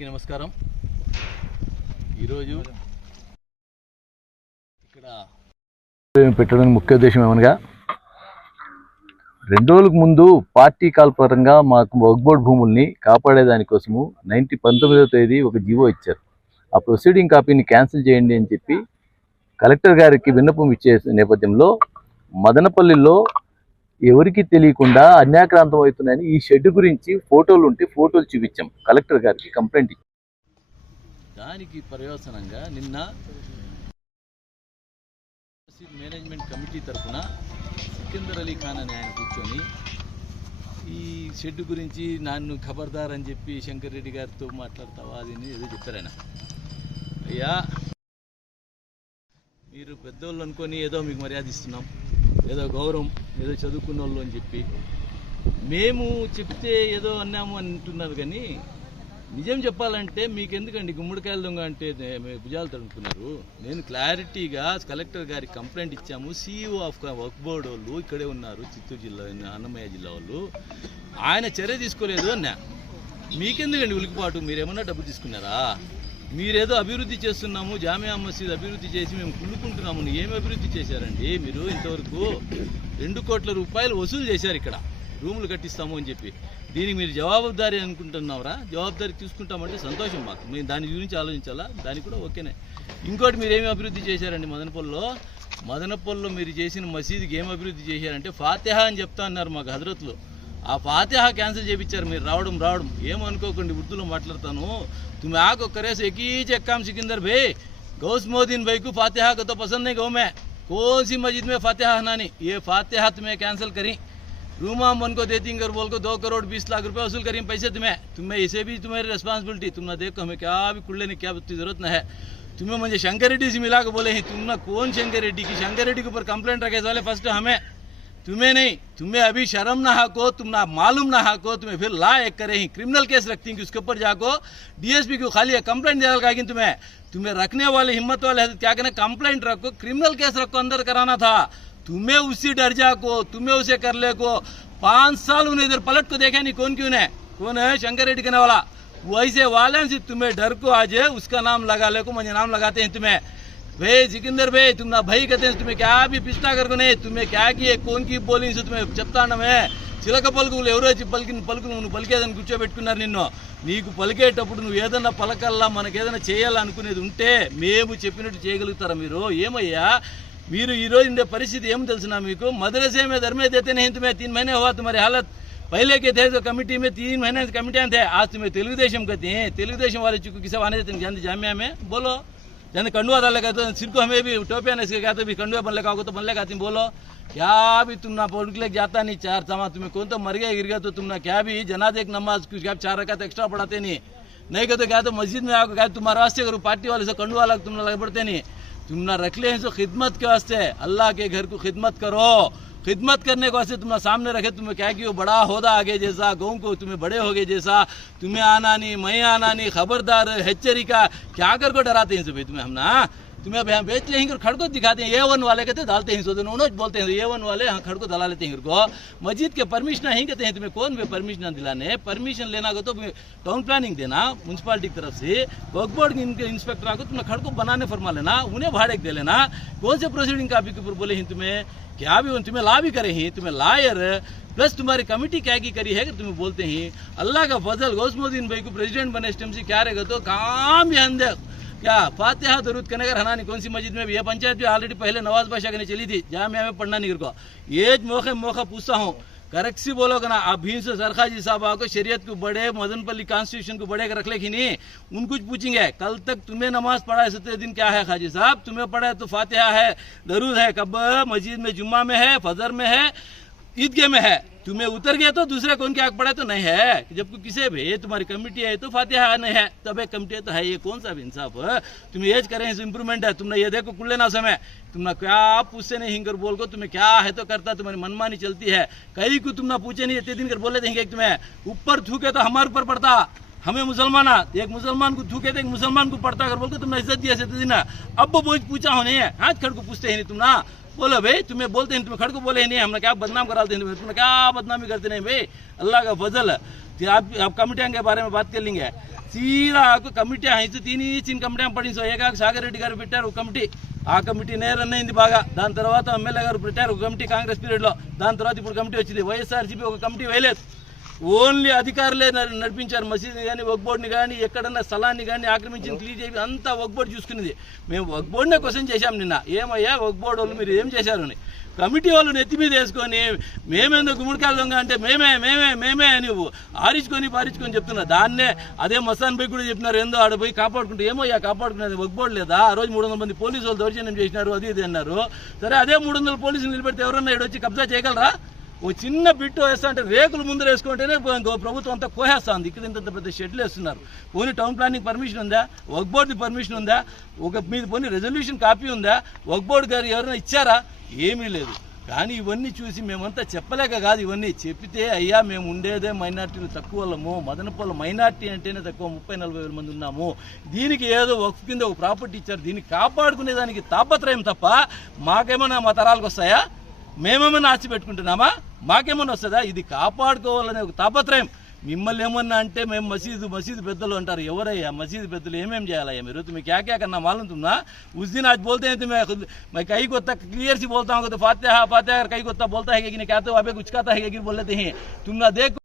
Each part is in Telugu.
అందరికీ నమస్కారం. ఈరోజు ఇక్కడ పెట్టడానికి ముఖ్య ఉద్దేశం ఏమనగా రెండు రోజులకు ముందు పార్టీ కాల్పరంగా మాకు వగ్బోర్డ్ భూముల్ని కాపాడేదానికోసము నైన్టీ పంతొమ్మిదవ తేదీ ఒక జీవో ఇచ్చారు. ఆ ప్రొసీడింగ్ కాపీని క్యాన్సిల్ చేయండి అని చెప్పి కలెక్టర్ గారికి విన్నపం ఇచ్చే నేపథ్యంలో మదనపల్లిలో ఎవరికి తెలియకుండా అన్యాక్రాంతం అవుతున్నాయని ఈ షెడ్ గురించి ఫోటోలు ఉంటే ఫోటోలు చూపించాం. కలెక్టర్ గారికి కంప్లైంట్ ఇచ్చాం. దానికి పర్యవసనంగా నిన్న మేనేజ్మెంట్ కమిటీ తరఫున సికిందర్ అలీ ఖాన్ అని ఆయన కూర్చొని ఈ షెడ్ గురించి నన్ను ఖబర్దార్ అని చెప్పి శంకర్ రెడ్డి గారితో మాట్లాడతావా అది ఏదో చెప్పారు ఆయన. అయ్యా మీరు పెద్దోళ్ళు అనుకొని ఏదో మీకు మర్యాద ఇస్తున్నాం. ఏదో గౌరవం ఏదో చదువుకున్న వాళ్ళు అని చెప్పి. మేము చెప్తే ఏదో అన్నాము అంటున్నారు కానీ నిజం చెప్పాలంటే మీకు ఎందుకండి గుమ్మడికాయల దొంగ అంటే భుజాలు తడుముకున్నారు నేను క్లారిటీగా కలెక్టర్ గారికి కంప్లైంట్ ఇచ్చాము. సీఈఓ ఆఫ్ వర్క్ బోర్డ్ వాళ్ళు ఇక్కడే ఉన్నారు చిత్తూరు జిల్లా అన్నమయ్య జిల్లా వాళ్ళు. ఆయన చర్య తీసుకోలేదు అన్నా. మీకెందుకండి ఉలికిపాటు మీరేమన్నా డబ్బు తీసుకున్నారా? మీరేదో అభివృద్ధి చేస్తున్నాము జామియా మసీద్ అభివృద్ధి చేసి మేము కుళ్ళుకుంటున్నాము ఏమి అభివృద్ధి చేశారండి మీరు ఇంతవరకు? రెండు కోట్ల రూపాయలు వసూలు చేశారు ఇక్కడ. రూములు కట్టిస్తాము అని చెప్పి. దీనికి మీరు జవాబుదారి అనుకుంటున్నారా జవాబుదారి తీసుకుంటామంటే సంతోషం మాకు. మేము దాని గురించి ఆలోచించాలా? దానికి కూడా ఓకేనే. ఇంకోటి మీరు ఏమి అభివృద్ధి చేశారండి మదనపల్లిలో? మదనపల్లిలో మీరు చేసిన మసీదుకి ఏం అభివృద్ధి చేశారంటే ఫాతిహా అని చెప్తా అన్నారు మాకు హజరత్లో. ఆ ఫాతిహా క్యాన్సిల్ చేయించారు మీరు రావడం రావడం ఏమనుకోకండి ఉర్దూలో మాట్లాడతాను तुम आग करे से एक ही चक्काम सिकंदर भाई गौस मोदीन भाई को फातिहा को तो पसंद नहीं गौ मैं कौन सी मस्जिद में फातिहा हनानी ये फातिहा तुम्हें कैंसिल करी रूमा मन को देती कर बोल को दो करोड़ बीस लाख रुपए वसूल करी पैसे तुम्हें तुम्हें इसे भी तुम्हारी रिस्पॉन्सिबिलिटी तुम ना देखो हमें क्या भी कुल्ले ने क्या की जरूरत न है तुम्हें मुझे शंकर रेड्डी से मिला के बोले हैं तुम ना कौन शंकर रेड्डी की शंकर रेड्डी के ऊपर कंप्लेंट रखे वाले फर्स्ट हमें तुम्हें नहीं, तुम्हें अभी शर्म ना हाको, तुम ना मालूम ना हाको, तुम्हें फिर ला एक करे ही क्रिमिनल केस रखती हैं कि उसके ऊपर जाको। डीएसपी को खाली कंप्लेंट दे डाल तुम्हें तुम्हें रखने वाले, हिम्मत वाले हैं क्या कहना कंप्लेंट रखो क्रिमिनल केस रखो, अंदर कराना था। तुम्हें उसी दर्जा को तुम्हें उसे कर ले को पाँच साल उन्हें इधर पलट को देखा नहीं, कौन क्यों ने? कौन है? शंकर रेड्डी कहने वाला। वैसे वाले से तुम्हें डर को आज उसका नाम लगा ले को मुझे नाम लगाते हैं तुम्हें। भाई सिकंदर भाई तुम ना भाई कहते हैं तुम्हें क्या भी पिछता कर नहीं तुम्हें क्या किए कौन की बोली से तुम्हें చెప్తానమే చిలక పలుకులు ఎవరో వచ్చి పలికిన పలుకులు నువ్వు పలికేదని కూర్చోబెట్టుకున్నారు నిన్ను నీకు పలికేటప్పుడు నువ్వు ఏదన్నా పలకల్లా మనకి ఏదైనా చేయాలనుకునేది ఉంటే మేము చెప్పినట్టు చేయగలుగుతారా మీరు ఏమయ్యా మీరు ఈ రోజు ఉండే పరిస్థితి ఏం తెలిసిన మీకు मदरसे में धर्मे देते नहीं तुम्हें तीन महीने हुआ तुम्हारी हालत पहले के थे तो कमेटी में तीन महीने से कमेटियां थे आज तुम्हें तेलुगुदेशम कहते हैं तेलुगुदेशम वाले चुके किसे आने देते हैं जानते जामिया में बोलो जैसे कंडुआ डालेगा तो सिर को हमें भी टोपिया ने इसके तो भी कंडुआ बन लेगा तो बन लेगा तुम बोलो, क्या भी तुम ना पढ़ के जाता नहीं, चार समा तुम्हें कौन तो मर गया, गिर गया तो तुम ना क्या भी जनाज एक नमाज़ कुछ क्या चार रखा तो एक्स्ट्रा पढ़ाते नहीं। नहीं कहते क्या तो मस्जिद में आको क्या तुम्हारे वास्ते करो, पार्टी वाले से कंडुआ लग तुम ना लग पड़ते नहीं। तुम ना रख ले खिदमत के वास्ते अल्लाह के घर को खिदमत करो। खिदमत करने को वास्ते तुम्हारा सामने रखे, तुम्हें क्या कि वो बड़ा होदा आगे जैसा गौ को तुम्हें बड़े हो गए जैसा, तुम्हें आना नहीं, मैं आना नहीं, खबरदार हेच्चरी का, क्या कर को डराते हैं सभी तुम्हें हम ना? तुम्हें अभी हम बेच लेंगे और खड़को दिखाते हैं ए वन वाले कहते डालते हैं सोचते उन्होंने बोलते हैं ए वन वाले हाँ खड़को दला लेते हैं को मस्जिद के परमिशन नहीं कहते हैं तुम्हें कौन भी परमिशन दिलाने। परमिशन लेना को तो टाउन प्लानिंग देना म्यूनसिपालिटी की तरफ़ से। वर्क बोर्ड के इंस्पेक्टर आको तुमने खड़को बनाने फरमा लेना, उन्हें भाड़े दे लेना। कौन से प्रोसीडिंग के ऊपर बोले हैं तुम्हें? क्या भी तुम्हें ला भी करे हैं, तुम्हें लायर प्लस तुम्हारी कमेटी क्या की करी है कि तुम्हें बोलते हैं, अल्लाह का फजल गौसमुद्दीन भाई को प्रेसिडेंट बने, इस टाइम से क्या रहेगा तो काम भी अंदर क्या? फातिहा, दरूद कनेगर हनानी, कौन सी मस्जिद में भी? ये पंचायत भी ऑलरेडी पहले नवाज़ बादशाह ने चली थी जामिया में पढ़ना नहीं को ये मौके, मौका पूछता हूँ। करेक्ट सी बोलोगे ना, आप भीम से सरखाजी साहब आको शरीयत को बड़े मदनपल्ली कॉन्स्टिट्यूशन को बड़े रख ले कि नहीं? उनको पूछेंगे। कल तक तुम्हें नमाज़ पढ़ा है, सत्रह दिन क्या है खाजी साहब? तुम्हें पढ़ा है तो फातिहा है, दरूद है। कब? मस्जिद में जुम्मा में है, फजर में है। ईदगाह में है। तुम्हें उतर गया तो दूसरे कौन क्या पड़ा तो नहीं है। जब किसे भी तुम्हारी कमेटी है तो फातिहा नहीं है। तब एक कमेटी है तो है। ये कौन सा इंसाफ? तुम एज करें इंप्रूवमेंट है। तुमने ये देखो कुल्ले ना समय। तुमने क्या पूछते नहीं हिंगर बोल को? तुम्हें क्या है तो करता? तुम्हारी मनमानी चलती है। कहीं को तुम ना पूछे नहीं, इतने दिन कर बोले देंगे तुम्हें। ऊपर थूके तो हमारे ऊपर पड़ता। हमें मुसलमान एक मुसलमान को थूके थे एक मुसलमान को पड़ता। अगर बोलते तुमने इज़्ज़त दिया दिन। अब बोझ पूछा होने है। हाथ खड़ को पूछते ही नहीं तुम ना। बोलो भाई तुम्हें बोलते हैं तुम्हें खड़ को बोले नहीं हमने क्या बदनाम कराते हैं तुम्हें तुम्हें क्या बदनामी करते नहीं भाई अल्लाह का फजल है तो आप आप कमिटियां के बारे में बात कर लेंगे సీదా కమిటీ అయితే తిని చిన్న కమిటీ పడింది సో ఏకాక సాగర్ రెడ్డి గారు పెట్టారు ఒక కమిటీ ఆ కమిటీ నేరన్ అయింది బాగా దాని తర్వాత ఎమ్మెల్యే గారు పెట్టారు ఒక కమిటీ కాంగ్రెస్ పీరియడ్లో దాని తర్వాత ఇప్పుడు కమిటీ వచ్చింది వైఎస్ఆర్సీపీ ఒక కమిటీ వేయలేదు ఓన్లీ అధికారులే నడి- నడిపించారు మసీదుని కానీ వక్ బోర్డుని కానీ ఎక్కడన్నా స్థలాన్ని కానీ ఆక్రమించిన క్లీన్ చేసి అంతా వక్ బోర్డు చూసుకునేది. మేము వక్ బోర్డునే క్వశ్చన్ చేశాం నిన్న. ఏమయ్యా వక్ బోర్డు వాళ్ళు మీరు ఏం చేశారు అని. కమిటీ వాళ్ళు నెత్తి మీద వేసుకొని మేమేందో గుమ్మడికాయల దొంగ అంటే మేమే మేమే మేమే అని ఆరించుకొని పారించుకొని చెప్తున్నా దాన్నే అదే మస్తాన్ బై కూడా చెప్పినారు ఏందో ఆడ పోయి కాపాడుకుంటే ఏమో యా కాపాడుకునేది బోర్డు లేదా? ఆ రోజు మూడు వందల మంది పోలీసు వాళ్ళు దౌర్జన్యం చేసినారు అది ఇది అన్నారు. సరే అదే మూడు వందల పోలీసులు నిలబెడితే ఎవరన్నా ఇక్కడ వచ్చి కబ్జా చేయగలరా? ఓ చిన్న బిట్టు వేస్తా అంటే రేకులు ముందు వేసుకుంటేనే ప్రభుత్వం అంతా కోహేస్తుంది. ఇక్కడ ఇంత పెద్ద షెడ్లు వేస్తున్నారు. పోనీ టౌన్ ప్లానింగ్ పర్మిషన్ ఉందా? వర్క్ బోర్డుది పర్మిషన్ ఉందా? ఒక మీద పోనీ రెజల్యూషన్ కాపీ ఉందా? వర్క్ బోర్డు గారు ఎవరైనా ఇచ్చారా? ఏమీ లేదు. కానీ ఇవన్నీ చూసి మేమంతా చెప్పలేక కాదు ఇవన్నీ. చెప్పితే అయ్యా మేము ఉండేదే మైనార్టీలు తక్కువలము వాళ్ళము. మదనపల్లి మైనార్టీ అంటేనే తక్కువ ముప్పై నలభై వేల మంది ఉన్నాము. దీనికి ఏదో ఒక కింద ఒక ప్రాపర్టీ ఇచ్చారు. దీన్ని కాపాడుకునే దానికి తాపత్రయం తప్ప మాకేమైనా మా తరాలకు వస్తాయా? మేమేమైనా ఆస్తి పెట్టుకుంటున్నామా మాకేమన్నా వస్తుందా ఇది కాపాడుకోవాలనే ఒక తాపత్రయం మిమ్మల్ని ఏమన్నా అంటే మేము మసీదు మసీదు పెద్దలు అంటారు ఎవరయ్యా మసీదు పెద్దలు ఏమేం చేయాలయ్యా మీరు तुम्हें क्या क्या करना मालूम तुम ना उस दिन आज बोलते हैं तुम्हें खुद मैं कई को तक क्लियर सी बोलता हूँ तो फातिहा फातिहा अगर कई को तक बोलता है कि नहीं क्या तो अबे कुछ कहता है कि बोल लेते हैं तुम ना देख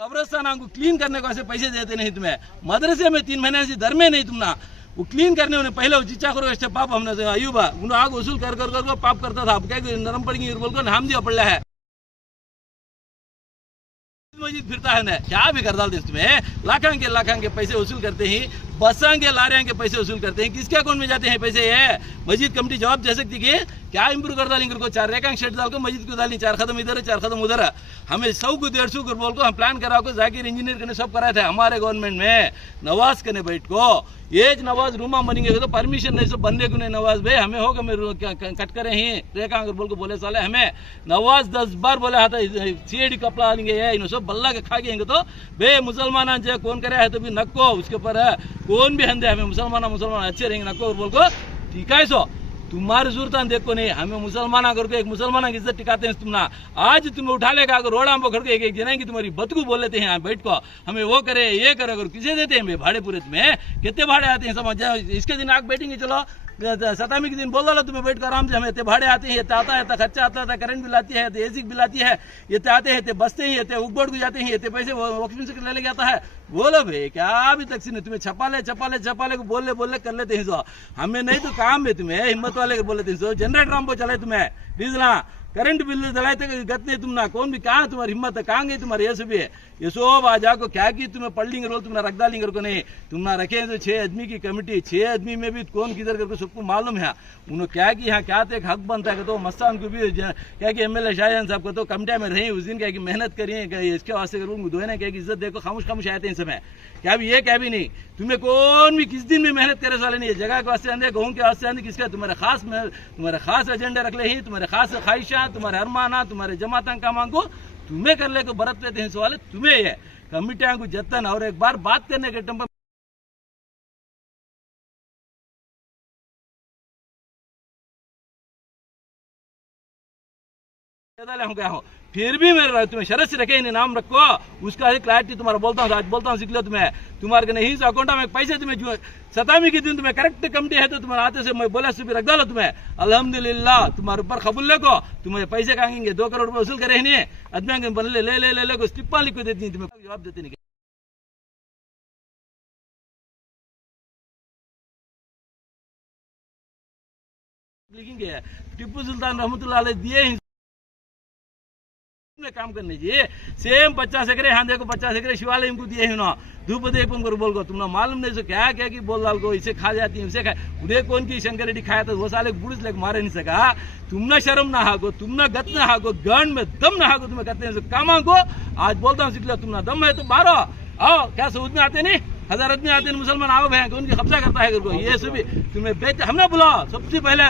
कब्रस्तान हमको क्लीन करने को ऐसे पैसे देते नहीं तुम्हें मदरसे में तीन महीने से धर्मे नहीं तुम ना वो क्लीन करने उन्हें पहले चिच्चा करो, ऐसे पाप हमने आयु अयुबा उन्हें आग वसूल कर कर कर पाप करता था। अब क्या नरम पड़ेंगे बोल कर नाम दिया पड़ रहा है। मस्जिद फिरता है ना, क्या भी कर डालते तुम्हें लाखां के लाखां के पैसे वसूल करते हैं। बसां के लारियाँ के पैसे वसूल करते हैं। किसके अकाउंट में जाते हैं पैसे? ये मस्जिद कमेटी जवाब दे सकती है क्या इंप्रूव कर डालेंगे इनको? चार रेखांक शेड डाल को मस्जिद को डाली। चार कदम इधर है, चार कदम उधर है। हमें सौ को, डेढ़ सौ बोल को हम प्लान करा को जाकिर इंजीनियर करने सब कराए थे हमारे गवर्नमेंट में। नवाज़ करने बैठ को। एज नवाज़ रूमा बनेंगे तो परमिशन नहीं, सब बनने को नहीं नवाज़ भाई, हमें होगा मैं कट करे ही। रेखा अगर बोल को बोले, साले हमें नवाज़ दस बार बोले था सीएडी कपड़ा आएँगे ये इन्हों सब बल्ला के खा गएँगे तो बे मुसलमान जो कौन करे है तो भी नक्को, उसके ऊपर है। कौन भी हंदे हमें मुसलमान मुसलमान अच्छे रहेंगे नक्को बोल को ठीक है सो तुम्हारी ज़रूरत देखो नहीं हमें मुसलमान अगर को एक मुसलमान की इज़्ज़त टिकाते हैं तुम ना आज तुम्हें उठा लेगा अगर रोड़ा हमको घर को एक एक जनेंगे तुम्हारी बदकू बोल लेते हैं यहाँ बैठ को हमें वो करे ये करे अगर किसे देते हैं भाड़े पूरे तुम्हें कितने भाड़े आते हैं समझ जाए इसके दिन आग बैठेंगे चलो सतामी के दिन बोल तुम्हें बैठ कर आराम से। हमें भाड़े आते हैं इतने आता है, इतना खर्चा आता है करंट बिल आती है, इतने एसी बिल आती है इतने आते हैं, इतने बसते हैं, इतने उगबोर्ड को जाते हैं पैसे वक्फिन से ले आता है। बोलो भाई, क्या भी तकसीर नहीं, तुम्हें छपा ले छपा ले छपा ले को बोल बोल कर लेते हैं सो। हमें नहीं तो काम है तुम्हें, हिम्मत वाले को बोल हैं सो। जनरेटर हमको चले तुम्हें। डीजला करंट बिल दिलाए थे गत नहीं, तुम ना, कौन भी कहाँ तुम्हारी हिम्मत है कहाँ गई तुम्हारी, ये भी ये सब आ जाको क्या की तुम्हें पढ़ लेंगे रोल तुमने रख डालेंगे को नहीं। तुम ना रखे तो छह आदमी की कमेटी, छह आदमी में भी कौन किधर करके सबको मालूम है। उन्होंने क्या की यहाँ क्या थे हक बनता है तो मस्तान को भी क्या कि एम एल ए शाहजहान साहब को तो कमिटिया में रही, उस दिन क्या कि मेहनत करिए इसके वास्ते करूँ, उनको धोने क्या कि इज़्ज़त देखो, खामोश खामोश आते हैं इस समय क्या भी ये, क्या भी नहीं। तुम्हें कौन भी किस दिन भी मेहनत करे, साले नहीं जगह के वास्ते आंदे, गेहूँ के वास्ते आंदे, किसका? तुम्हारे खास तुम्हारे खास एजेंडा रख ले ही, तुम्हारे खास ख्वाहिशा तुम्हारे अरमाना तुम्हारे जमाता को तुम्हें कर ले को बरत लेते हैं सवाल, तुम्हें है। कमिटियाँ को जतन और एक बार बात करने के टम हूँ? फिर भी मेरे तुम्हें शरत से रखे नाम रखो। उसका ही क्लैरिटी तुम्हारा बोलता हूँ आज बोलता हूँ, सीख लो तुम्हें। तुम्हारे के नहीं अकाउंट में पैसे तुम्हें जो, सतामी के दिन तुम्हें करेक्ट कमिटी है तो तुम्हारे आते से मैं बोला से भी रख डालो तुम्हें। अल्हम्दुलिल्लाह, तुम्हारे ऊपर खबुल ले को तुम्हें पैसे कहेंगे दो करोड़ रुपए वसूल करे नहीं आदमी बन ले ले ले ले स्टिप्पा लिख देती तुम्हें जवाब देते नहीं। लिखेंगे टिप्पू सुल्तान अलैह दिए ही। में काम करने जी सेम पचास एकरे हाँ देखो पचास एकरे शिवालय इनको दिए हैं ना। धूप दीपम को बोल को तुमने मालूम नहीं सो क्या क्या की बोल डाल को इसे खा जाती है उसे खाए उदय कौन की शंकर रेड्डी खाया था वो साले बुढ़िस लेके मारे नहीं सका। तुमने शर्म ना हाको तुमने गत ना हाको गन में दम ना हाको तुम्हें कहते हैं कामा को। आज बोलता हूँ सीख तुमने दम है तो मारो। आओ क्या सऊद में आते नहीं? हज़ार आदमी आते हैं मुसलमान आओ भैया उनकी कब्जा करता है को? ये सभी तुम्हें बेच हमने बुलाओ सबसे पहले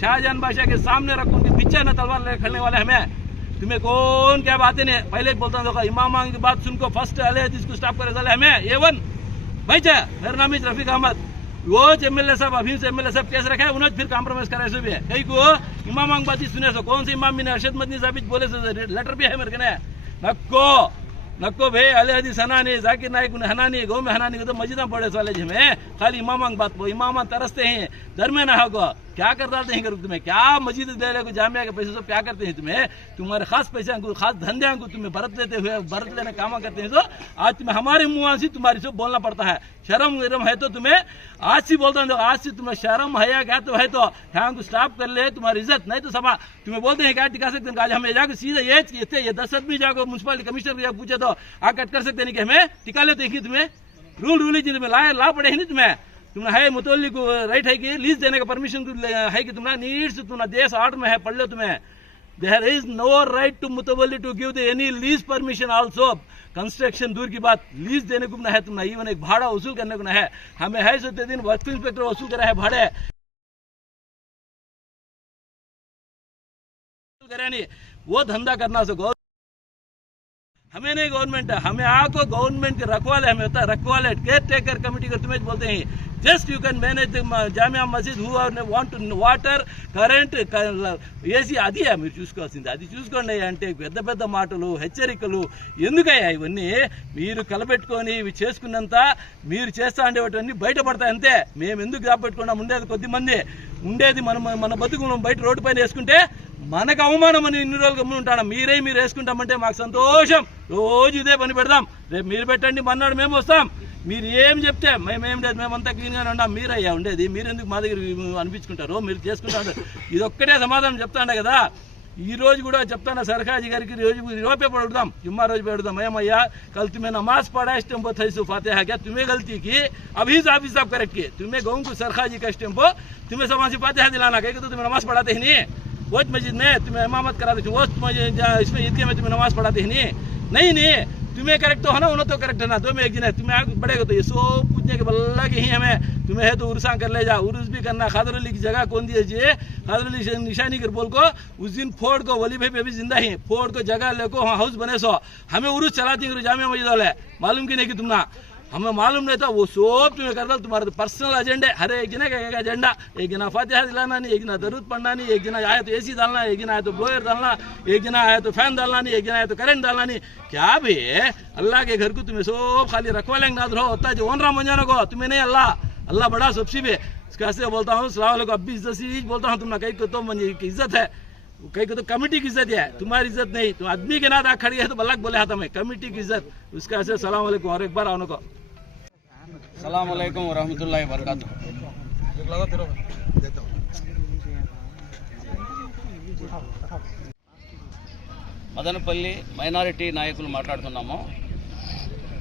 शाहजहान बादशाह के सामने रखो उनके पीछे न तलवार खड़ने वाले हमें। तुम्हें कौन क्या बातें नहीं पहले बोलता हूँ इमाम की बात सुनको फ़र्स्ट अले हदीस को स्टॉप करे, साले हमें ए वन। भाई चा, मेरा नाम है रफीक अहमद। वो एम एल ए साहब अभी एम एल ए साहब केस रखा उन्होंने फिर कॉम्प्रोमाइज करा सो भी है। कई को इमाम बात सुने सो कौन से इमाम ने अरशद मदनी साहब बोले लेटर भी है मेरे कने नक्को। नक्को भे, अले हदीस हनानी, जाकिर नायक हनानी, गो में हनानी को तो मस्जिद में पड़े कॉलेज में खाली इमामा की बात वो इमाम तरसते हैं दर में ना होगा क्या कर डालते हैं करो तुम्हें, क्या मस्जिद दे रहे को जामिया के पैसे से क्या करते हैं तुम्हें, तुम्हारे खास पैसे को खास धंधे को तुम्हें भरत लेते हुए भरत लेने काम करते हैं तो आज तुम्हें हमारे मुँह से तुम्हारी से बोलना पड़ता है शर्म विरम है तो तुम्हें आज से बोलता हूँ आज से तुम्हें शर्म है या क्या तो है तो को स्टॉप कर ले, तुम्हारी इज़्ज़त नहीं तो समा, तुम्हें बोलते हैं, क्या टिका सकते हैं? आज हमें जाकर सीधा ये ये ये दस आदमी जाकर म्यूनसिपालिटी कमिश्नर को जाकर पूछे तो आ कट कर सकते नहीं कि हमें टिका लेते हैं कि तुम्हें? रूल रूल तुम्हें ला ला पड़े हैं नहीं तुम्हें? तुम्हें है मुतवली को राइट है कि लीज देने का परमिशन है कि तुम्हारा नीड्स तुम्हारा देश आर्डर में है, पढ़ लो तुम्हें। There is no right to मुतवली to give the any lease permission also. Construction दूर की बात लीज देने को ना है तुम्हें इवन एक भाड़ा वसूल करने को ना है। हमें है सोते दिन वर्क इंस्पेक्टर वसूल करा है, भाड़े करा नहीं, वो धंधा करना सो गौ हमें नहीं गवर्नमेंट है हमें आपको गवर्नमेंट के रखवाले हमें होता है रखवाले केयर टेकर कमेटी को तुम्हें बोलते हैं just you can manage Jamia Masjid who want water current AC అది మీరు చూసుకోవాల్సింది అది చూసుకోండి అంటే పెద్ద పెద్ద మాటలు హెచ్చరికలు ఎందుకయ్యా ఇవన్నీ మీరు కలబెట్టుకొని ఇవి చేసుకున్నంత మీరు చేస్తా ఉండేవన్నీ బయటపడతాయి అంతే మేము ఎందుకు దాపెట్టుకున్నాం ఉండేది కొద్ది మంది ఉండేది మనం మన బతుకు మనం బయట రోడ్డు పైన వేసుకుంటే మనకు అవమానం అని ఇన్ని రోజులు గమ్మున ఉంటాను మీరే మీరు వేసుకుంటామంటే మాకు సంతోషం రోజు ఇదే పని పెడదాం రేపు మీరు పెట్టండి మన్నాడు మేము వస్తాం మీరు ఏం చెప్తే మేమేం లేదు మేమంతా క్లీన్గానే ఉన్నాం మీరయ్యా ఉండేది మీరు ఎందుకు మా దగ్గర అనిపించుకుంటారు మీరు చేసుకుంటారు ఇది ఒక్కటే సమాధానం చెప్తాండే కదా ఈ రోజు కూడా చెప్తాను సర్కాజీ గారికి రోజు రేపే పడుదాం जुम्मा रोज पढ़ता मैं मैया कल तुम्हें नमाज पढ़ा स्टेम्पो थई सो फातिहा क्या तुम्हें गलती की अभी से अभी साहब करेक्ट किए तुम्हें गाँव को सरखाजी का स्टेम्पो तुम्हें समाज से फातिहा दिलाना कहे तो तुम्हें नमाज पढ़ाते ही नहीं वो मस्जिद में तुम्हें इमामत करा थे वो इसमें ईदगाह में तुम्हें नमाज़ पढ़ाते ही, नहीं? नहीं नहीं। तुम्हें करेक्ट तो है ना, उन्हें तो करेक्ट है ना। दो में एक दिन है। तुम्हें आगे बढ़ेगा तो ये सब पूछने के बल्ला के ही हमें। तुम्हें है तो उर्सा कर ले जा। उर्स भी करना। खादर अली की जगह कौन दी है खादर अली से निशानी कर बोल को। उस दिन फोड़ को, वली भाई पे भी ज़िंदा ही। फोड़ को जगह लेको, वहाँ हाउस बने सो। हमें उर्स चलाती जामिया मस्जिद वाले। मालूम की नहीं कि तुमना? हमें मालूम नहीं था, वो सब तुम्हें कर दो तुम्हारा पर्सनल एजेंडे हर, एक जना का एजेंडा एक जना फातिहा दिलाना नहीं, एक जना दरूद पढ़ना नहीं, एक जना आया तो एसी डालना, एक दिन आया तो ब्लोयर डालना, एक जना आया तो फ़ैन डालना नहीं, एक जना आया तो करंट डालना नहीं। क्या भी अल्लाह के घर को तुम्हें सब खाली रखवा लेंगे ना रहो, होता है जो ओन राम जानो को तुम्हें नहीं, अल्लाह अल्लाह बड़ा सबसे भी कैसे बोलता हूँ, सलाम को अभी इज़्ज़त बोलता हूँ, तुमने कहीं को तो की इज़्ज़त है। कहीं को तो कमेटी की इज्जत है तुम्हारी इज्जत नहीं तुम आदमी के नाथ आ खड़ी है तो बल्ला बोले हाथ में कमेटी की इज्जत उसका ऐसे सलाम वालेकुम और एक बार आने को సలాం అలైకుం వరహమతుల్లాhi వబర్కాతు మదనపల్లి మైనారిటీ నాయకులు మాట్లాడుతున్నాము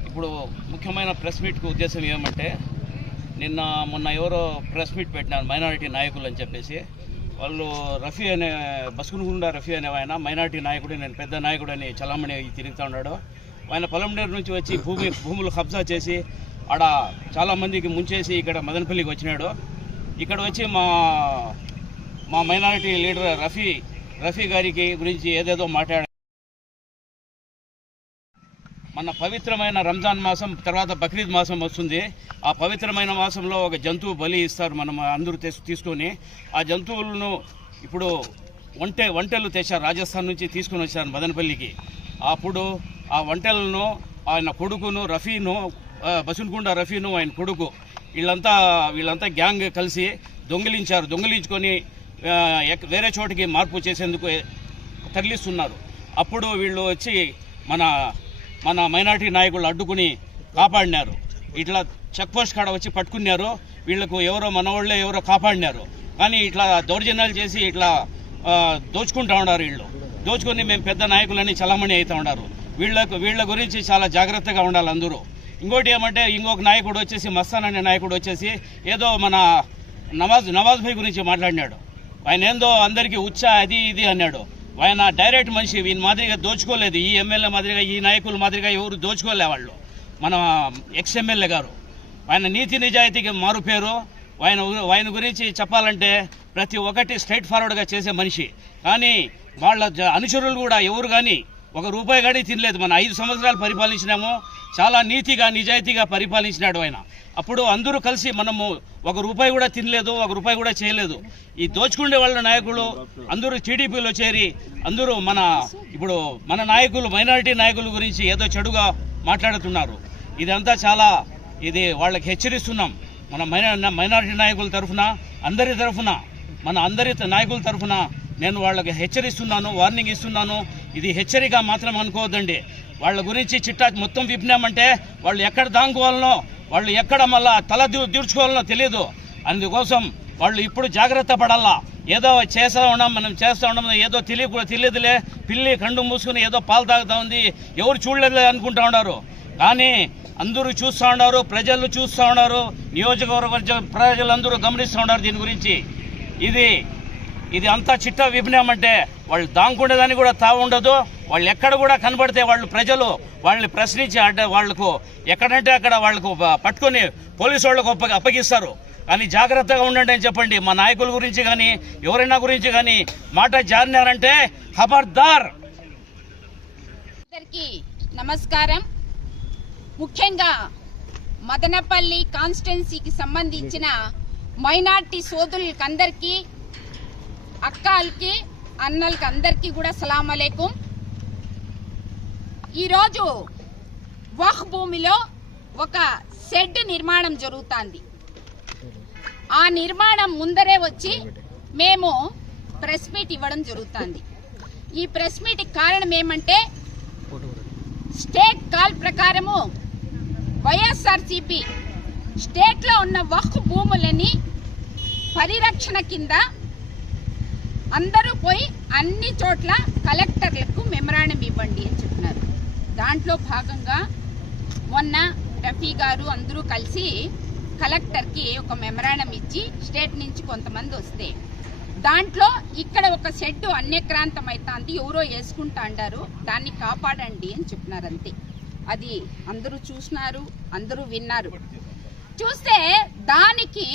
ఇప్పుడు ముఖ్యమైన ప్రెస్ మీట్కి ఉద్దేశం ఏమంటే నిన్న మొన్న ఎవరో ప్రెస్ మీట్ పెట్టినారు మైనారిటీ నాయకులు అని చెప్పేసి వాళ్ళు రఫీ అనే బస్కునుగుండా రఫీ అనే ఆయన మైనారిటీ నాయకుడు నేను పెద్ద నాయకుడు అని చలామణి తిరుగుతూ ఉన్నాడు. ఆయన పొలంనేరు నుంచి వచ్చి భూమి భూములు కబ్జా చేసి ఆడ చాలామందికి ముంచేసి ఇక్కడ మదనపల్లికి వచ్చినాడు. ఇక్కడ వచ్చి మా మా మైనారిటీ లీడర్ రఫీ రఫీ గారికి గురించి ఏదేదో మాట్లాడారు మన పవిత్రమైన రంజాన్ మాసం తర్వాత బక్రీద్ మాసం వస్తుంది. ఆ పవిత్రమైన మాసంలో ఒక జంతువు బలి ఇస్తారు మనం అందరూ తీసుకొని. ఆ జంతువులను ఇప్పుడు ఒంటె వంటలు తెచ్చారు. రాజస్థాన్ నుంచి తీసుకొని వచ్చారు మదనపల్లికి. అప్పుడు ఆ వంటలను ఆయన కొడుకును రఫీను ఆ, రఫీను ఆయన కొడుకు వీళ్ళంతా వీళ్ళంతా గ్యాంగ్ కలిసి దొంగిలించారు. దొంగిలించుకొని ఎక్- వేరే చోటికి మార్పు చేసేందుకు తరలిస్తున్నారు. అప్పుడు వీళ్ళు వచ్చి మన మన మైనార్టీ నాయకులు అడ్డుకుని కాపాడినారు. ఇట్లా చెక్ పోస్ట్ కాడ వచ్చి పట్టుకున్నారు. వీళ్ళకు ఎవరో మనవాళ్ళే ఎవరో కాపాడినారు. కానీ ఇట్లా దౌర్జన్యాలు చేసి ఇట్లా దోచుకుంటా ఉన్నారు వీళ్ళు. దోచుకొని మేము పెద్ద నాయకులని చలామణి అవుతూ ఉన్నారు. వీళ్ళకు వీళ్ళ గురించి చాలా జాగ్రత్తగా ఉండాలి అందరూ. ఇంకోటి ఏమంటే ఇంకొక నాయకుడు వచ్చేసి మస్తాన్ అనే నాయకుడు వచ్చేసి ఏదో మన నవాజ్ నవాజ్ భాయ్ గురించి మాట్లాడినాడు. ఆయన ఏందో అందరికీ ఉచ్చ అది ఇది అన్నాడు. ఆయన డైరెక్ట్ మనిషి ఈయన మాదిరిగా దోచుకోలేదు. ఈ ఎమ్మెల్యే మాదిరిగా ఈ నాయకుల మాదిరిగా ఎవరు దోచుకోలే వాళ్ళు. మన ఎక్స్ ఎమ్మెల్యే గారు. ఆయన నీతి నిజాయితీకి మారుపేరు ఆయన ఆయన గురించి చెప్పాలంటే ప్రతి ఒక్కటి స్ట్రైట్ ఫార్వర్డ్గా చేసే మనిషి. కానీ వాళ్ళ అనుచరులు కూడా ఎవరు కానీ ఒక రూపాయి కానీ తినలేదు. మన ఐదు సంవత్సరాలు పరిపాలించినాము. చాలా నీతిగా నిజాయితీగా పరిపాలించినాడు ఆయన. అప్పుడు అందరూ కలిసి మనము ఒక రూపాయి కూడా తినలేదు ఒక రూపాయి కూడా చేయలేదు. ఈ దోచుకుండే వాళ్ళ నాయకులు అందరూ టీడీపీలో చేరి అందరూ మన ఇప్పుడు మన నాయకులు మైనారిటీ నాయకుల గురించి ఏదో చెడుగా మాట్లాడుతున్నారు. ఇదంతా చాలా ఇది వాళ్ళకి హెచ్చరిస్తున్నాం. మన మైనారిటీ నాయకుల తరఫున అందరి తరఫున మన అందరి నాయకుల తరఫున నేను వాళ్ళకి హెచ్చరిస్తున్నాను వార్నింగ్ ఇస్తున్నాను. ఇది హెచ్చరిక మాత్రం అనుకోవద్దండి. వాళ్ళ గురించి చిట్టా మొత్తం విప్పినామంటే వాళ్ళు ఎక్కడ దాంకోవాలనో వాళ్ళు ఎక్కడ మళ్ళా తల దూ- తెలియదు అందుకోసం వాళ్ళు ఇప్పుడు జాగ్రత్త పడాలా. ఏదో చేస్తా ఉన్నాం మనం చేస్తా ఉన్నాం ఏదో తెలియ తెలియదులే. పిల్లి కండు మూసుకుని ఏదో పాలు తాగుతా ఉంది. ఎవరు చూడలేదు అనుకుంటా ఉన్నారు. కానీ అందరూ చూస్తూ ఉన్నారు ప్రజలు చూస్తూ ఉన్నారు. నియోజకవర్గ ప్రజలందరూ గమనిస్తూ ఉన్నారు దీని గురించి. ఇది ఇది అంతా చిట్టా విభిన్నామంటే వాళ్ళు దాంకుండేదాన్ని కూడా తా ఉండదు. వాళ్ళు ఎక్కడ కూడా కనబడితే వాళ్ళు ప్రజలు వాళ్ళని ప్రశ్నించి అడ్డ వాళ్ళకు ఎక్కడంటే అక్కడ వాళ్ళకు పట్టుకొని పోలీసు వాళ్ళకు అప్పగిస్తారు. కానీ జాగ్రత్తగా ఉండండి అని చెప్పండి. మా నాయకుల గురించి కానీ ఎవరైనా గురించి కానీ మాట జారినారంటే ఖబర్దార్. అందరికీ నమస్కారం. ముఖ్యంగా మదనపల్లి కాన్స్టిట్యున్సీకి సంబంధించిన మైనార్టీ సోదరులకందరికీ అక్కలకి అన్నలకి అందరికీ కూడా సలాం అలైకుం. ఈరోజు వహ్ భూమిలో ఒక షెడ్ నిర్మాణం జరుగుతుంది. ఆ నిర్మాణం ముందరే వచ్చి మేము ప్రెస్ మీట్ ఇవ్వడం జరుగుతుంది. ఈ ప్రెస్ మీట్ కారణం ఏమంటే స్టేట్ కాల్ ప్రకారము వైఎస్ఆర్సిపి స్టేట్లో ఉన్న వక్ఫ్ భూములని పరిరక్షణ కింద అందరూ పోయి అన్ని చోట్ల కలెక్టర్లకు మెమరాండం ఇవ్వండి అని చెప్పినారు. దాంట్లో భాగంగా మొన్న రఫీ గారు అందరూ కలిసి కలెక్టర్కి ఒక మెమరాండం ఇచ్చి స్టేట్ నుంచి కొంతమంది వస్తే దాంట్లో ఇక్కడ ఒక షెడ్ అన్యక్రాంతం అవుతుంది ఎవరో వేసుకుంటా అంటారు దాన్ని కాపాడండి అని చెప్పినారు అంతే. అది అందరూ చూసినారు అందరూ విన్నారు. చూస్తే దానికి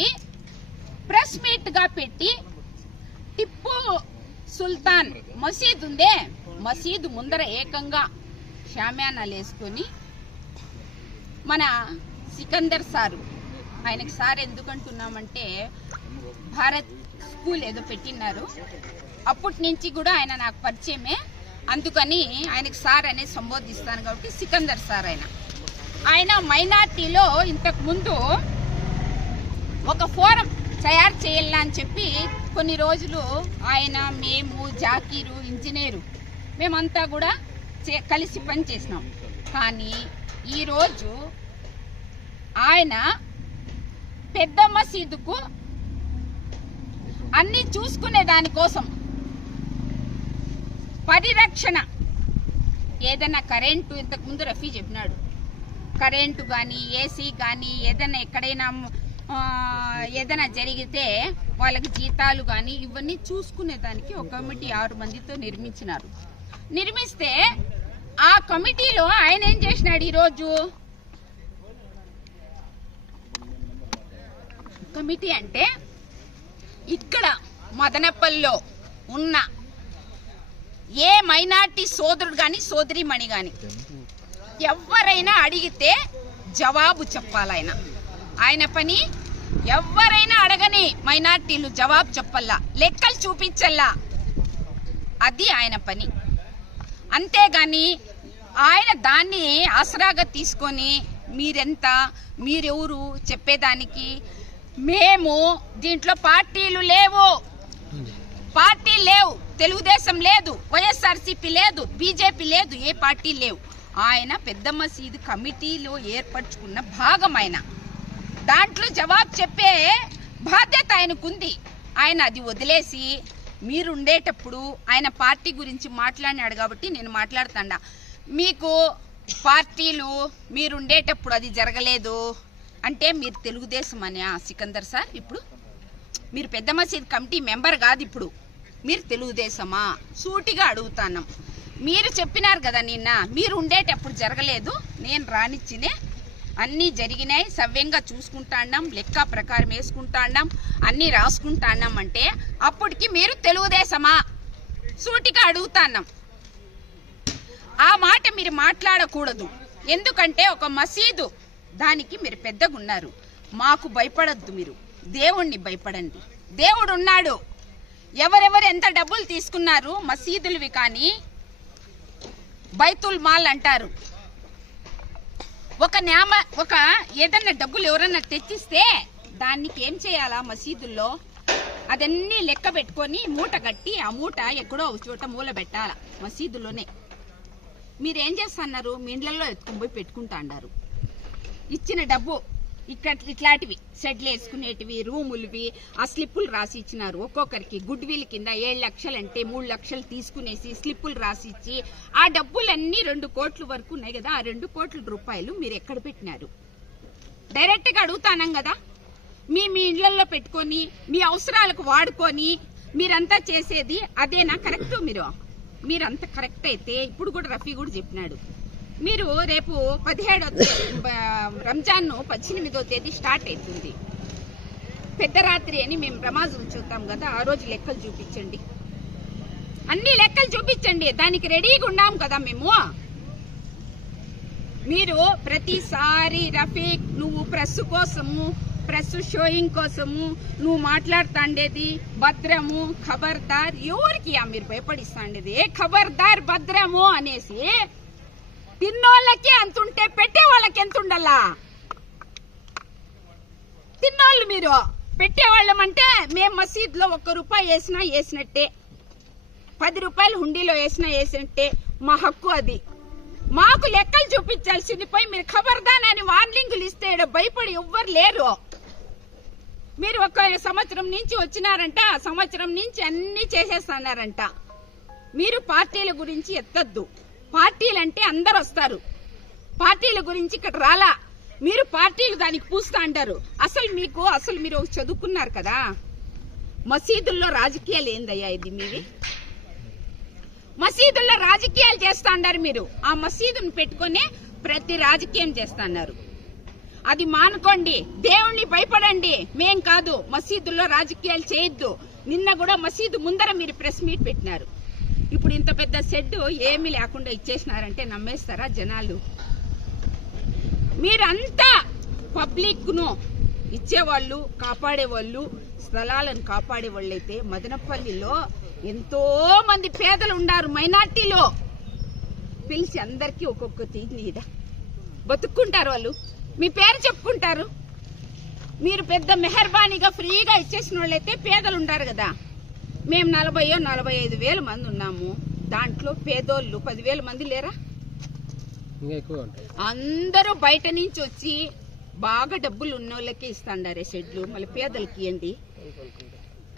ప్రెస్ మీట్గా పెట్టి టిప్పు సుల్తాన్ మసీద్ ఉందే. మసీదు ముందర ఏకంగా షామ్యానాలు వేసుకొని మన సికందర్ సారు ఆయనకి సార్ ఎందుకంటున్నామంటే భారత్ స్కూల్ ఏదో పెట్టినారు అప్పటి నుంచి కూడా ఆయన నాకు పరిచయమే. అందుకని ఆయనకి సార్ అనేది సంబోధిస్తాను కాబట్టి సికందర్ సార్ ఆయన. ఆయన మైనార్టీలో ఇంతకు ముందు ఒక ఫోరం తయారు చేయాలని చెప్పి కొన్ని రోజులు ఆయన మేము జాకీరు ఇంజనీరు మేమంతా కూడా చే- కలిసి పని చేసినాం కానీ ఈరోజు ఆయన పెద్ద మసీదుకు అన్నీ చూసుకునే దానికోసం పరిరక్షణ. ఏదైనా కరెంటు ఇంతకుముందు రఫీ చెప్పినాడు. కరెంటు కానీ ఏసీ కానీ ఏదైనా ఎక్కడైనా ఏదైనా జరిగితే వాళ్ళకి జీతాలు కానీ ఇవన్నీ చూసుకునే దానికి ఒక కమిటీ ఆరు మందితో నిర్మించినారు. నిర్మిస్తే ఆ కమిటీలో ఆయన ఏం చేసినాడు ఈరోజు? కమిటీ అంటే ఇక్కడ మదనపల్లిలో ఉన్న ఏ మైనార్టీ సోదరుడు కానీ సోదరిమణి కానీ ఎవరైనా అడిగితే జవాబు చెప్పాలి ఆయన ఆయన పని ఎవరైనా అడగని మైనార్టీలు జవాబు చెప్పల్లా లెక్కలు చూపించల్లా. అది ఆయన పని. అంతేగాని ఆయన దాన్ని ఆసరాగా తీసుకొని మీరెంత మీరెవరు చెప్పేదానికి? మేము దీంట్లో పార్టీలు లేవు. పార్టీ లేవు. తెలుగుదేశం లేదు. వైఎస్ఆర్సీపీ లేదు. బీజేపీ లేదు. ఏ పార్టీ లేవు. ఆయన పెద్ద మసీదు కమిటీలో ఏర్పరచుకున్న భాగం ఆయన. దాంట్లో జవాబు చెప్పే బాధ్యత ఆయనకుంది. ఆయన అది వదిలేసి మీరు ఉండేటప్పుడు ఆయన పార్టీ గురించి మాట్లాడినాడు కాబట్టి నేను మాట్లాడుతాడా. మీకు పార్టీలు మీరు ఉండేటప్పుడు అది జరగలేదు అంటే మీరు తెలుగుదేశం అనే సికందర్ సార్ ఇప్పుడు? మీరు పెద్ద మసీద్ కమిటీ మెంబర్ కాదు ఇప్పుడు. మీరు తెలుగుదేశమా? సూటిగా అడుగుతాన్నాం మీరు చెప్పినారు కదా నిన్న మీరు ఉండేటప్పుడు జరగలేదు నేను రానిచ్చినే అన్నీ జరిగినాయి సవ్యంగా చూసుకుంటాన్నాం లెక్క ప్రకారం వేసుకుంటాన్నాం అన్నీ రాసుకుంటాన్నాం అంటే అప్పటికి మీరు తెలుగుదేశమా? సూటిగా అడుగుతాన్నాం. ఆ మాట మీరు మాట్లాడకూడదు. ఎందుకంటే ఒక మసీదు దానికి మీరు పెద్దగున్నారు. మాకు భయపడద్దు మీరు. దేవుణ్ణి భయపడండి. దేవుడు ఉన్నాడు ఎవరెవరు ఎంత డబ్బులు తీసుకున్నారు మసీదులవి కానీ బైతుల్ మాల్ అంటారు. ఒక నేమ ఒక ఏదన్నా డబ్బులు ఎవరన్నా తెచ్చిస్తే దానికి ఏం చేయాలా మసీదుల్లో? అదన్నీ లెక్క పెట్టుకొని మూట కట్టి ఆ మూట ఎక్కడో ఒక చోట మూల పెట్టాల మసీదులోనే. మీరేం చేస్తున్నారు? మీ ఇండ్లలో ఎత్తుకొని పోయి పెట్టుకుంటా అన్నారు ఇచ్చిన డబ్బు ఇక్కడ ఇట్లాంటివి. షెడ్లు వేసుకునేటివి రూములవి. ఆ స్లిప్పులు రాసి ఇచ్చినారు. ఒక్కొక్కరికి గుడ్ విల్ కింద ఏడు లక్షలు అంటే మూడు లక్షలు తీసుకునేసి స్లిప్పులు రాసిచ్చి ఆ డబ్బులన్నీ రెండు కోట్ల వరకు ఉన్నాయి కదా ఆ రెండు కోట్ల రూపాయలు మీరు ఎక్కడ పెట్టినారు? డైరెక్ట్గా అడుగుతానం కదా. మీ మీ ఇళ్ళలో పెట్టుకొని మీ అవసరాలకు వాడుకొని మీరంతా చేసేది అదేనా? కరెక్ట్ మీరు? మీరంతా కరెక్ట్ అయితే ఇప్పుడు కూడా రఫీ కూడా చెప్పినాడు. మీరు రేపు పదిహేడో రంజాన్ పద్దెనిమిదో తేదీ స్టార్ట్ అవుతుంది. పెద్ద రాత్రి అని మేము ప్రమాజులు చూద్దాం కదా ఆ రోజు లెక్కలు చూపించండి. అన్ని లెక్కలు చూపించండి. దానికి రెడీగా ఉన్నాం కదా మేము. మీరు ప్రతిసారి రఫీక్ నువ్వు ప్రెస్ కోసము ప్రెస్ షోయింగ్ కోసము నువ్వు మాట్లాడుతాండేది భద్రము ఖబర్దార్ ఎవరికి మీరు భయపడిస్తాండేది? ఏ ఖబర్దార్ భద్రము అనేసి తిన్నోళ్ళకి అంత ఉంటే పెట్టే వాళ్ళకి ఎంత ఉండాలా తిన్నోళ్ళు మీరు. పెట్టేవాళ్ళం అంటే మేము మసీద్లో ఒక్క రూపాయి వేసినా వేసినట్టే. పది రూపాయలు హుండీలో వేసినా వేసినట్టే. మా హక్కు అది. మాకు లెక్కలు చూపించాల్సింది పోయి మీరు ఖబర్దాన్ అని వార్నింగులు ఇస్తే ఈడ భయపడి ఎవ్వరు లేరు. మీరు ఒక సంవత్సరం నుంచి వచ్చినారంట ఆ సంవత్సరం నుంచి అన్ని చేసేస్తున్నారంట. మీరు పార్టీల గురించి ఎత్తద్దు. పార్టీలంటే అందరు వస్తారు పార్టీల గురించి ఇక్కడ రాలా. మీరు పార్టీలు దానికి పూస్తా అంటారు. అసలు మీకు అసలు మీరు చదువుకున్నారు కదా? మసీదుల్లో రాజకీయాలు ఏందయ్యా ఇది మీవి? మసీదుల్లో రాజకీయాలు చేస్తా అన్నారు మీరు. ఆ మసీదును పెట్టుకొని ప్రతి రాజకీయం చేస్తా అన్నారు. అది మానుకోండి. దేవుణ్ణి భయపడండి. మేం కాదు. మసీదుల్లో రాజకీయాలు చేయొద్దు. నిన్న కూడా మసీదు ముందర మీరు ప్రెస్ మీట్ పెట్టినారు. ఇప్పుడు ఇంత పెద్ద షెడ్ ఏమీ లేకుండా ఇచ్చేసినారంటే నమ్మేస్తారా జనాలు? మీరంతా పబ్లిక్ను ఇచ్చేవాళ్ళు కాపాడేవాళ్ళు స్థలాలను కాపాడే వాళ్ళైతే మదనపల్లిలో ఎంతో మంది పేదలు ఉన్నారు మైనార్టీలో. పిలిచి అందరికీ ఒక్కొక్క తీదా బతుక్కుంటారు వాళ్ళు. మీ పేరు చెప్పుకుంటారు. మీరు పెద్ద మెహర్బానీగా ఫ్రీగా ఇచ్చేసిన వాళ్ళైతే పేదలు ఉంటారు కదా. మేము నలభైయో నలభై ఐదు వేల మంది ఉన్నాము. దాంట్లో పేదోళ్ళు పదివేల మంది లేరా? అందరూ బయట నుంచి వచ్చి బాగా డబ్బులు ఉన్న వాళ్ళకే ఇస్తాండారే షెడ్లు. మళ్ళీ పేదలకి ఇవ్వండి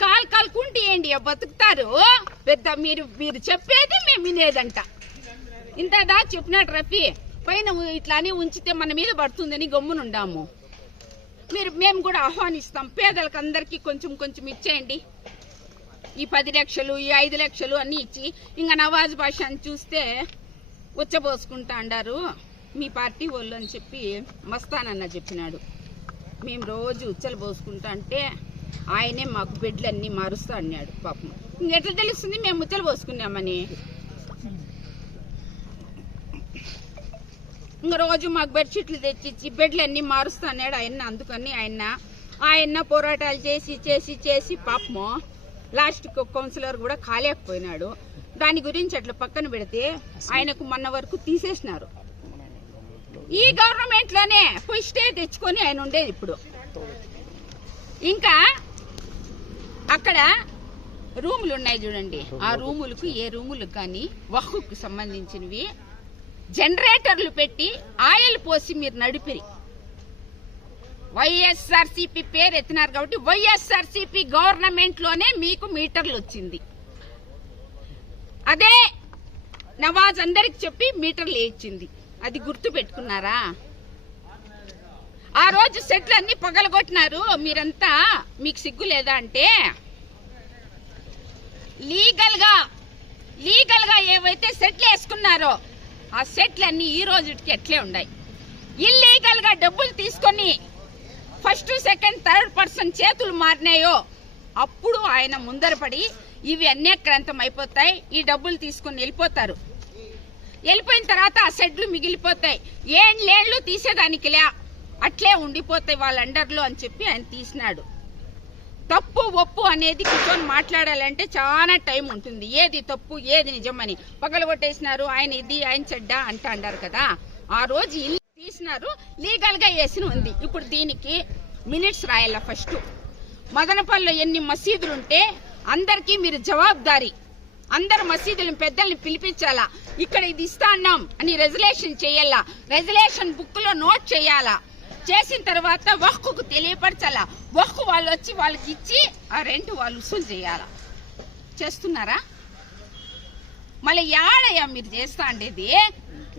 కాలు కాలు కుంటి ఇవ్వండి బతుకుతారు. పెద్ద మీరు మీరు చెప్పేది మేము వినేదంట. ఇంత దా చెప్పినాడు రఫీ. పైన ఇట్లానే ఉంచితే మన మీద పడుతుందని గమ్మునుండాము మీరు మేము కూడా ఆహ్వానిస్తాం. పేదలకు అందరికీ కొంచెం కొంచెం ఇచ్చేయండి. ఈ పది లక్షలు ఈ ఐదు లక్షలు అన్ని ఇచ్చి ఇంకా నవాజ్ భాషని చూస్తే ఉచ్చబోసుకుంటా అండారు. మీ పార్టీ వాళ్ళు అని చెప్పి మస్తానన్న చెప్పినాడు. మేము రోజు ఉచ్చలు పోసుకుంటా అంటే ఆయనే మాకు బెడ్లు అన్నీ మారుస్తా అన్నాడు పాపం. ఇంకెట్లా తెలుస్తుంది మేము ఉచ్చలు పోసుకున్నామని ఇంక రోజు మాకు బెడ్షీట్లు తెచ్చిచ్చి బెడ్లు అన్నీ మారుస్తా అన్నాడు ఆయన. అందుకని ఆయన ఆయన పోరాటాలు చేసి చేసి చేసి పాపము లాస్ట్ కౌన్సిలర్ కూడా కాలేకపోయినాడు. దాని గురించి అట్లా పక్కన పెడితే ఆయనకు మొన్న వరకు తీసేసినారు. ఈ గవర్నమెంట్లోనే పోయి స్టే తెచ్చుకొని ఆయన ఉండేది ఇప్పుడు. ఇంకా అక్కడ రూములు ఉన్నాయి చూడండి. ఆ రూములకు ఏ రూములకు కానీ వహుకు సంబంధించినవి. జనరేటర్లు పెట్టి ఆయిల్ పోసి మీరు నడిపిరి. వైఎస్ఆర్సీపీ పేరు ఎత్తినారు కాబట్టి వైఎస్ఆర్సీపీ గవర్నమెంట్లోనే మీకు మీటర్లు వచ్చింది. అదే నవాజ్ అందరికి చెప్పి మీటర్లు వేయించింది. అది గుర్తు పెట్టుకున్నారా? ఆ రోజు సెట్లు అన్ని పగలగొట్టినారు. మీరంతా మీకు సిగ్గు లేదా అంటే లీగల్గా లీగల్గా ఏవైతే సెట్లు వేసుకున్నారో ఆ సెట్లు అన్ని ఈ రోజుకి ఎట్లే ఉన్నాయి. ఇల్లీగల్గా డబ్బులు తీసుకొని ఫస్ట్ సెకండ్ థర్డ్ పర్సన్ చేతులు మారినాయో అప్పుడు ఆయన ముందరపడి ఇవి అన్యక్రాంతం అయిపోతాయి ఈ డబ్బులు తీసుకొని వెళ్ళిపోతారు. వెళ్ళిపోయిన తర్వాత ఆ సెడ్లు మిగిలిపోతాయి. ఏండ్లేళ్ళు తీసేదానికి లే అట్లే ఉండిపోతాయి వాళ్ళ అండర్లో అని చెప్పి ఆయన తీసినాడు. తప్పు ఒప్పు అనేది కూర్చొని మాట్లాడాలంటే చాలా టైం ఉంటుంది. ఏది తప్పు ఏది నిజమని. పగల కొట్టేసినారు ఆయన ఇది ఆయన చెడ్డ అంట అంటారు కదా. ఆ రోజు తీసినారు. లీగల్గా వేసిన ఉంది. ఇప్పుడు దీనికి మినిట్స్ రాయాల ఫస్ట్ మదనపల్లిలో ఎన్ని మసీదులు ఉంటే అందరికీ మీరు జవాబుదారీ. అందరు మసీదులను పెద్దల్ని పిలిపించాలా. ఇక్కడ ఇది ఇస్తా అన్నాం అని రెజల్యూషన్ చేయాలా. రెజల్యూషన్ బుక్లో నోట్ చేయాలా. చేసిన తర్వాత వహ్కు తెలియపరచాలా. వహ్కు వాళ్ళు వచ్చి వాళ్ళకి ఇచ్చి ఆ రెంట్ వాళ్ళు వసూలు చేయాలా. చేస్తున్నారా? మళ్ళీ ఏడయ్యా మీరు చేస్తా ఉండేది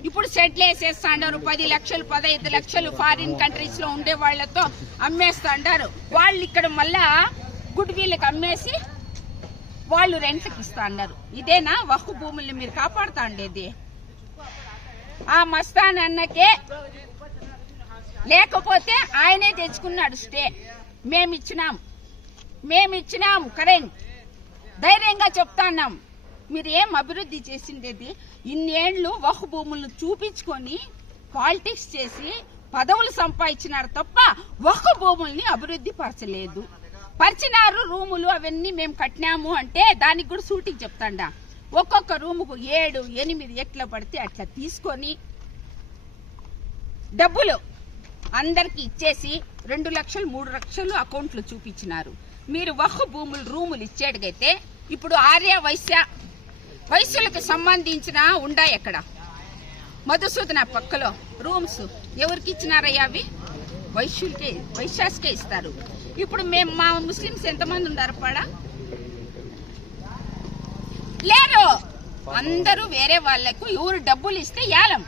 ఇప్పుడు సెటిల్ వేసేస్తా అంటారు పది లక్షలు పదహైదు లక్షలు ఫారిన్ కంట్రీస్లో ఉండే వాళ్ళతో అమ్మేస్తా అంటారు వాళ్ళు ఇక్కడ మళ్ళా గుడ్ వీళ్ళకి అమ్మేసి వాళ్ళు రెంట్కి ఇస్తా అన్నారు ఇదేనా? వహు భూముల్ని మీరు కాపాడుతా ఉండేది ఆ మస్తాన్ అన్నకే లేకపోతే ఆయనే తెచ్చుకున్నాడు స్టే. మేమిచ్చినాం. మేమిచ్చినాం. కరెంట్. ధైర్యంగా చెప్తాన్నాం మీరు ఏం అభివృద్ధి చేసిండేది? ఇన్నేళ్ళు వహు భూములను చూపించుకొని పాలిటిక్స్ చేసి పదవులు సంపాదించినారు తప్ప వహు భూముల్ని అభివృద్ధి పరచలేదు. పరిచినారు రూములు అవన్నీ మేము కట్టినాము అంటే దానికి కూడా షూటింగ్ చెప్తాండా. ఒక్కొక్క రూముకు ఏడు ఎనిమిది ఎట్లా పడితే అట్లా తీసుకొని డబ్బులు అందరికి ఇచ్చేసి రెండు లక్షలు మూడు లక్షలు అకౌంట్లు చూపించినారు. మీరు వహ్ భూములు రూములు ఇచ్చేటికైతే ఇప్పుడు ఆర్య వైశ్య వయసులకు సంబంధించిన ఉండాయి అక్కడ. మధుసూదన పక్కలో రూమ్స్. ఎవరికి ఇచ్చినారయ్యా అవి? వైశ్యులకే వైశ్యాస్కే ఇస్తారు. ఇప్పుడు మేము మా ముస్లిమ్స్ ఎంతమంది ఉన్నారు పాడా లేరు. అందరూ వేరే వాళ్ళకు ఎవరు డబ్బులు ఇస్తే యాలం.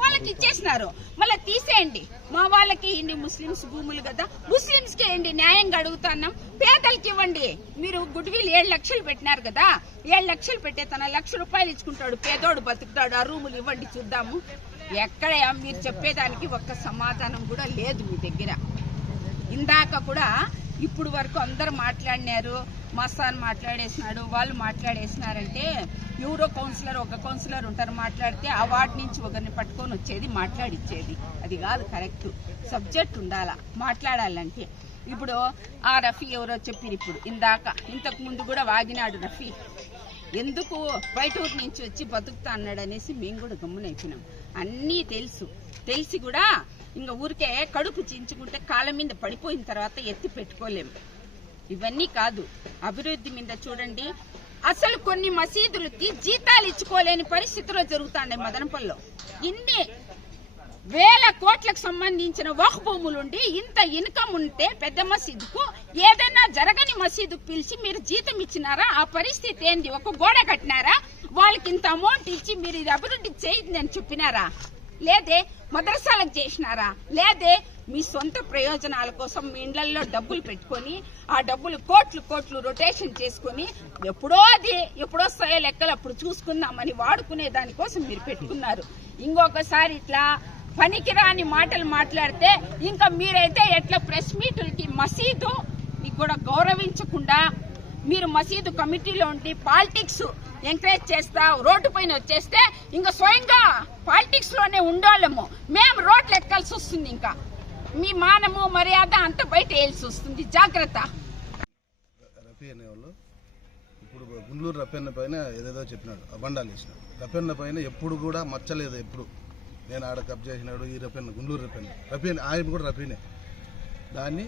వాళ్ళకి ఇచ్చేసినారు. మళ్ళీ తీసేయండి. మా వాళ్ళకి ఇండి ముస్లిమ్స్ భూములు కదా. ముస్లిమ్స్కి ఏంటి న్యాయంగా అడుగుతున్నాం? పేదలకి ఇవ్వండి. మీరు గుడ్విల్ ఏడు లక్షలు పెట్టినారు కదా. ఏడు లక్షలు పెట్టే తన లక్ష రూపాయలు ఇచ్చుకుంటాడు. పేదోడు బతుకుతాడు. ఆ రూములు ఇవ్వండి చూద్దాము. ఎక్కడ మీరు చెప్పేదానికి ఒక్క సమాధానం కూడా లేదు మీ దగ్గర. ఇందాక కూడా ఇప్పుడు వరకు అందరు మాట్లాడినారు. మస్తాన్ మాట్లాడేసినాడు వాళ్ళు మాట్లాడేసినారంటే ఎవరో కౌన్సిలర్ ఒక కౌన్సిలర్ ఉంటారు మాట్లాడితే ఆ వార్డు నుంచి ఒకరిని పట్టుకొని వచ్చేది మాట్లాడిచ్చేది. అది కాదు కరెక్ట్. సబ్జెక్ట్ ఉండాలా మాట్లాడాలంటే. ఇప్పుడు ఆ రఫీ ఎవరో చెప్పిరు ఇప్పుడు ఇందాక. ఇంతకు ముందు కూడా వాగినాడు రఫీ. ఎందుకు బయట ఊరి నుంచి వచ్చి బతుకుతా అన్నాడు అనేసి మేము కూడా గమ్మునైపోయినాం అన్నీ తెలుసు. తెలిసి కూడా ఇంకా ఊరికే కడుపు చించుకుంటే కాళ్ళ మీద పడిపోయిన తర్వాత ఎత్తి పెట్టుకోలేము ఇవన్నీ కాదు. అభివృద్ధి మీద చూడండి. అసలు కొన్ని మసీదులకి జీతాలు ఇచ్చుకోలేని పరిస్థితిలో జరుగుతాండే మదనపల్లిలో. ఇన్ని వేల కోట్లకు సంబంధించిన వహ్ భూములుండి ఇంత ఇన్కమ్ ఉంటే పెద్ద మసీదుకు ఏదైనా జరగని మసీదుకు పిలిచి మీరు జీతం ఇచ్చినారా? ఆ పరిస్థితి ఏంది? ఒక గోడ కట్టినారా? వాళ్ళకి ఇంత అమౌంట్ ఇచ్చి మీరు ఇది అభివృద్ధి చేయండి అని చెప్పినారా? లేదే మదరసాలకు చేసినారా? లేదే మీ సొంత ప్రయోజనాల కోసం మీ ఇండ్లలో డబ్బులు పెట్టుకొని ఆ డబ్బులు కోట్లు కోట్లు రొటేషన్ చేసుకొని ఎప్పుడో అది ఎప్పుడో వస్తాయో లెక్కలు అప్పుడు చూసుకుందామని వాడుకునే దానికోసం మీరు పెట్టుకున్నారు. ఇంకొకసారి ఇట్లా పనికిరాని మాటలు మాట్లాడితే ఇంకా మీరైతే ఎట్లా ప్రెస్ మీట్లకి మసీదు కూడా గౌరవించకుండా మీరు మసీదు కమిటీలో ఉండి పాలిటిక్స్ ఎంకరేజ్ చేస్తా రోడ్డు పైన వచ్చేస్తే ఇంకా స్వయంగా పాలిటిక్స్లోనే ఉండాలము మేము రోడ్లు ఎక్కాల్సి వస్తుంది ఇంకా. మీ మానము మర్యాద అంత బయట వేయాల్సి వస్తుంది. జాగ్రత్త. రఫీ అనేవాళ్ళు ఇప్పుడు గుండ్లూరు రఫెన్న పైన ఏదేదో చెప్పినాడు అబండాలు వేసినాడు. రఫెన్న పైన ఎప్పుడు కూడా మచ్చలేదు ఎప్పుడు. నేను ఆడ కప్ చేసినాడు ఈ రఫెన్న గుండ్లూరు రఫెన్న రఫీన్ ఆయన కూడా రఫీనే. దాన్ని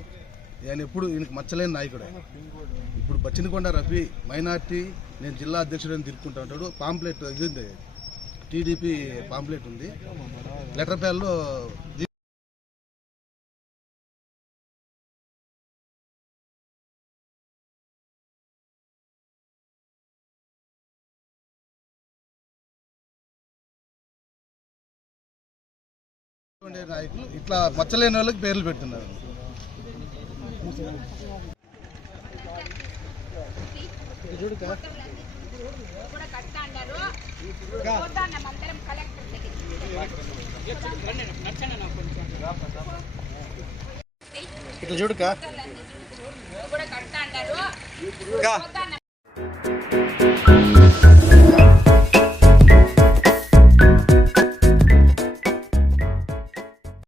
ఆయన ఎప్పుడు ఈయనకు మచ్చలేని నాయకుడు. ఇప్పుడు బచ్చినకొండ రఫీ మైనార్టీ నేను జిల్లా అధ్యక్షుడని తిరుక్కుంటా ఉంటాడు. పాంప్లెట్ ఇది ఉంది. టీడీపీ పాంప్లెట్ ఉంది. లెటర్ ప్యాల్లో నాయకులు. ఇట్లా మచ్చలేని వాళ్ళకి పేర్లు పెడుతున్నారు. కూడా కడతా అన్నారు పోతాం అందరం కలెక్టర్ చూడుక కూడా కడతా అన్నారు